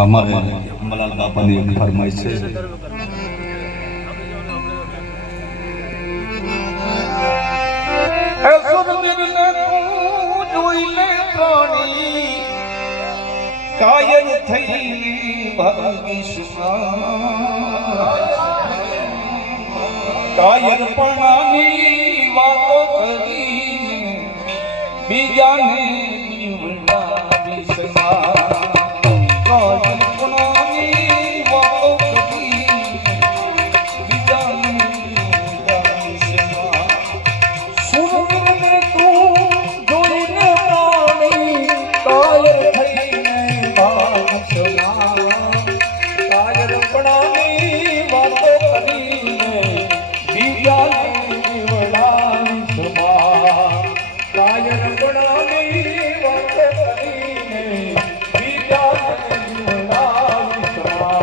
અમારે અંબાલાલ બાપાની એક ફરમાઈશ છે. કાયર થઈ કાયર પણાની વાતો કરી બીજાને નીવડાવી શકા. કાયર પણાની વાતો કરી બીજાને નીવડાવી શકા. સુરવીરને તું જોઈને પ્રાણી કાયર થઈને કાયર પણાની વાતો કરીને બીજાને નીવડાવી શકા. કાયર પણાની વાતો કરીને બીજાને નીવડાવી શકા.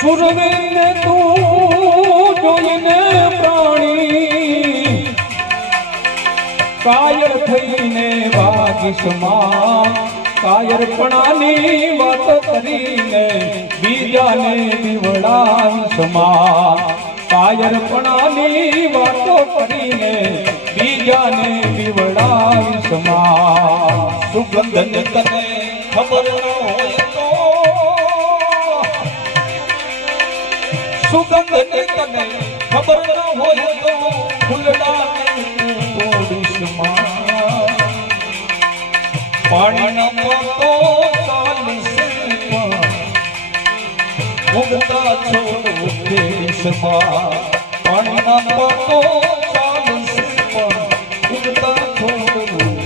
સુરવીરને તું જોઈને પ્રાણી કાયર થઈને ભાગીશમાં. કાયરપણાની વાત કરીને બીજાને બીવડાવીશમાં. કાયરપણાની વાતો કરીને બીજાને બીવડાવીશમાં. સુગંધને તને ખબર ન હોય તો સુગંધને તને ખબર ન હોય તો ફૂલડાને તોડીશમાં. પાણીના પતો ચાલીસે ઉગતા છોડ દેશમાં. પાણીના પતો ચાલીસે ઉગતા છોડ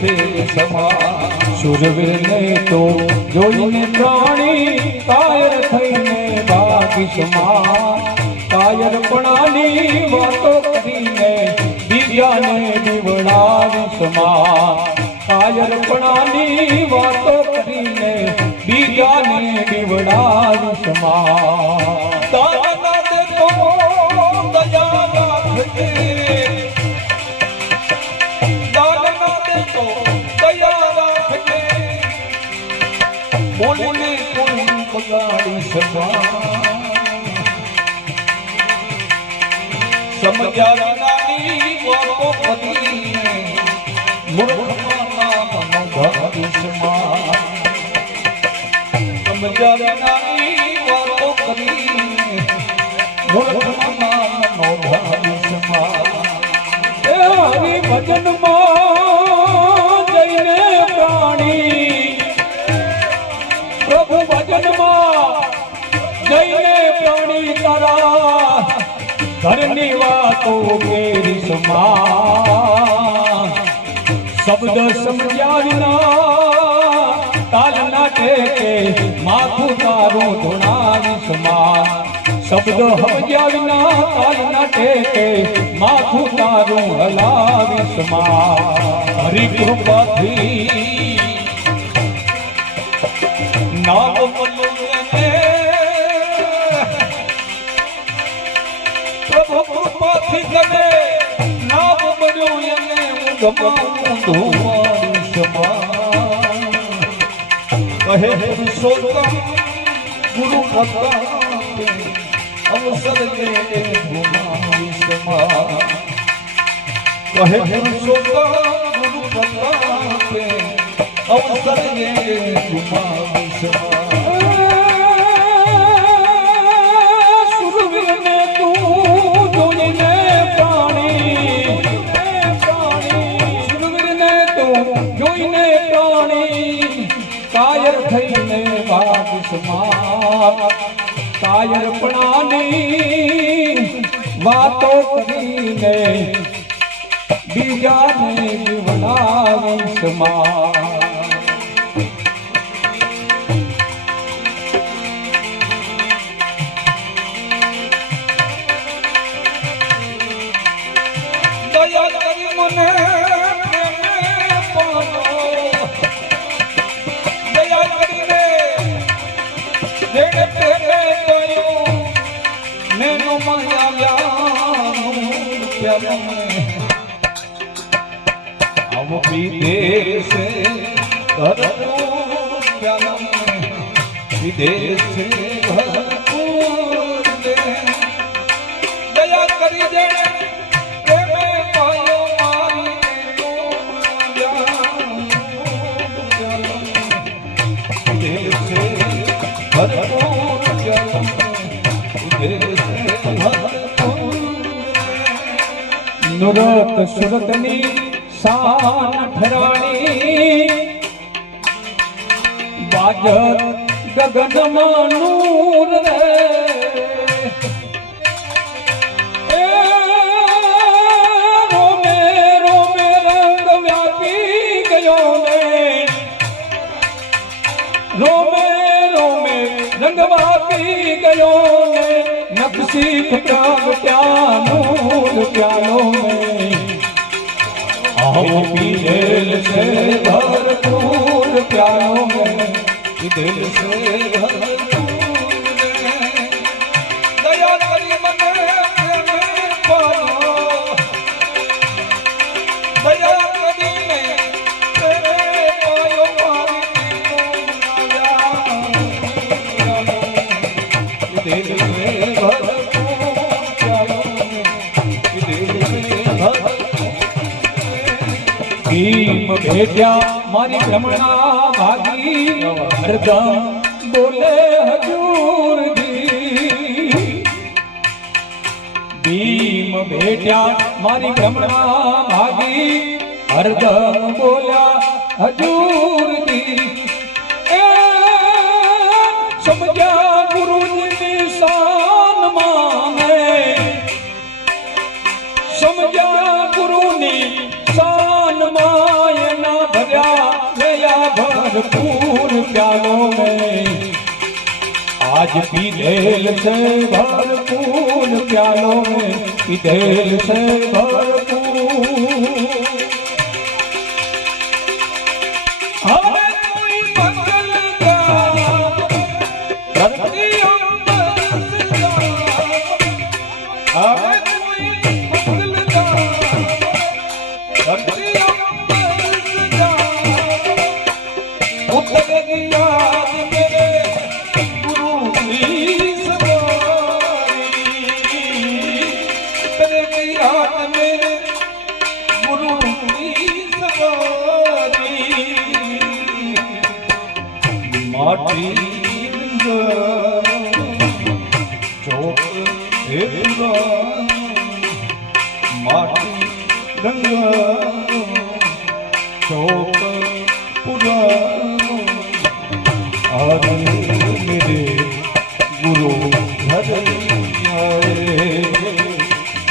દેશમાં. સુરવીરને તો જોઈને પ્રાણી કાયર થઈને ભાગીશમાં. કાયરપણાની વાતો કરીને બીજાને બીવડાવીશમાં. કાયરપણાની વાતો કરીને બીજાને બીવડાવીશમાં. દાના દે તો દયા રાખજે. દાના દે તો દયા રાખજે. બોલીને કોઈ બગાડીશમાં. સમજ્યા વિનાની વાતો કરીને મૂર્ખના મનો ભરીશમાં. સમજ્યા વિનાની વાતો કરીને મૂર્ખના નામનો ભાવી સમા એ હરિ ભજનમાં જઈને પ્રાણી પ્રભુ ભજનમાં જઈને પ્રાણી તારા ઘરની વાતો કેરી સમા શબ્દ સમજ્યા વિના તાલ ના ટેકે માથું તારું ધોણાવી સમા શબ્દ સમજ્યા વિના તાલ ના ટેકે માથું તારું હલાવી સમા હરિ કૃપાથી નામ બોલુને પ્રભુ કૃપાથી તને નામ બોલ્યું એને હું ગમાવું ધોવાડી સમા કહે પુરુષોત્તમ ગુરુ પ્રતાપે અવસર લે ગુમાવી સમા કહે પુરુષોત્તમ ગુરુ પ્રતાપે અવસર લે ગુમાવી સમા સુરવીરને તું જોઈને પ્રાણી સુરવીરને તું જોઈને પ્રાણી કાયર થઈને વાગ સમાર કાયરપણાની વાતો કરીને બીજાને જીવડાવી સમાર દયા કરી મને પ્રેમે પાનો દયા કરીને જેને પ્રેમે ગયું નેનો માયાવ્યાનું પ્યાલું हम विदेश से भरपूर प्यालम विदेश से भरपूर दया करी जेने प्रेमे पायो मारी विदेश से भरपूर प्यालम विदेश से भरपूर નુરત સુરતની શાન ઠરાણી બાજર ગગનમાં નૂર રે એ રોમે રોમે રંગ વ્યાપી ગયો ને રોમે રોમે રંગ વ્યાપી ગયો ને નકશી ખટાવટ્યા નૂર પ્યાલો में हम दिल से भरपूर प्यारों में दिल से भरपूर दया करी मने प्रेम पालो दया करी ने प्रेम पायो मारी दिल से भरपूर प्यारों में दिल से भरपूर ભીમ ભેટ્યા મારી ભ્રમણા ભાગી હરદમ બોલે હજૂરજી ભીમ ભેટ્યા મારી ભ્રમણા ભાગી હરદમ બોલ્યા હજૂરજી એ સમજ્યા ગુરુજીની શાન માને સમજ્યા ગુરુની शान मायना भर्या गया भरपूर प्यालों में आज पीधेल से भरपूर प्यालों में पीधेल से भरपूर हमें कोई मंगल का धरती अंबर से हमें कोई मंगल का धरती अंबर से उतर गया मेरे गुरु की सवारी उतर गया मेरे गुरु की सवारी माटी चौक હે પુરાણો માટી રંગાનો ચોક પુરાણો આજ મેરે ગુરુ ઘર આए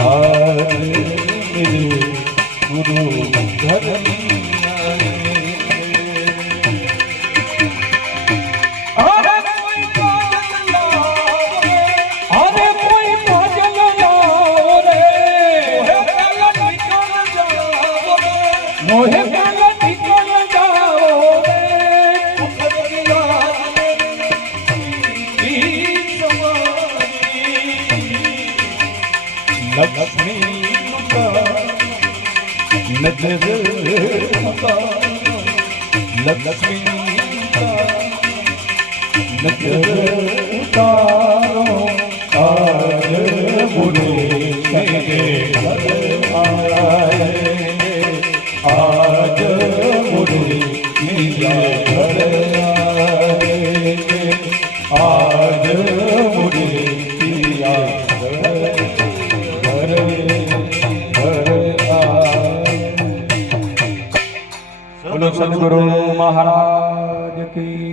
આજ મેરે ગુરુ ઘર આए અરે કોઈ કાજલ લાવો રે, અરે કોઈ કાજલ લાવો રે, મોહે કાલા ઠીકર જાઓ રે, લક્ષ્મી નજર લક્ષ્મી નજર ઉતારો આજ મુરે મેરે ઘર આए આજ મુરે મેરે ઘર આए આજ મુરે પિયા ઘર બોલો સદગુરુ મહારાજ કી